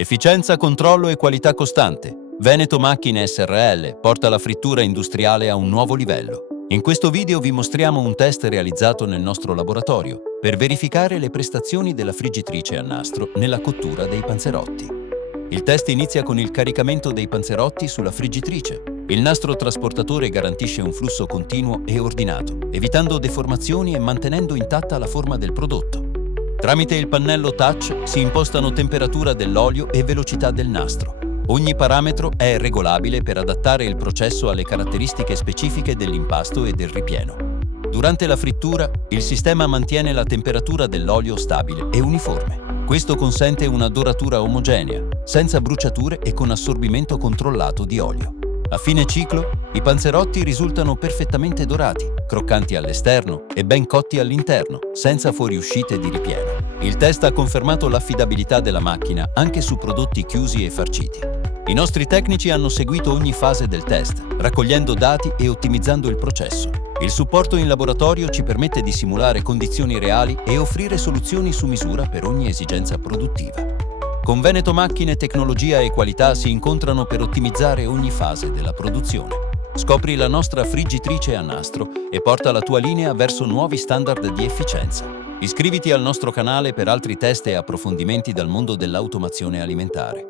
Efficienza, controllo e qualità costante. Veneto Macchine Srl porta la frittura industriale a un nuovo livello. In questo video vi mostriamo un test realizzato nel nostro laboratorio per verificare le prestazioni della friggitrice a nastro nella cottura dei panzerotti. Il test inizia con il caricamento dei panzerotti sulla friggitrice. Il nastro trasportatore garantisce un flusso continuo e ordinato, evitando deformazioni e mantenendo intatta la forma del prodotto. Tramite il pannello touch si impostano temperatura dell'olio e velocità del nastro. Ogni parametro è regolabile per adattare il processo alle caratteristiche specifiche dell'impasto e del ripieno. Durante la frittura, il sistema mantiene la temperatura dell'olio stabile e uniforme. Questo consente una doratura omogenea, senza bruciature e con assorbimento controllato di olio. A fine ciclo, i panzerotti risultano perfettamente dorati, croccanti all'esterno e ben cotti all'interno, senza fuoriuscite di ripieno. Il test ha confermato l'affidabilità della macchina anche su prodotti chiusi e farciti. I nostri tecnici hanno seguito ogni fase del test, raccogliendo dati e ottimizzando il processo. Il supporto in laboratorio ci permette di simulare condizioni reali e offrire soluzioni su misura per ogni esigenza produttiva. Con Veneto Macchine tecnologia e qualità si incontrano per ottimizzare ogni fase della produzione. Scopri la nostra friggitrice a nastro e porta la tua linea verso nuovi standard di efficienza. Iscriviti al nostro canale per altri test e approfondimenti dal mondo dell'automazione alimentare.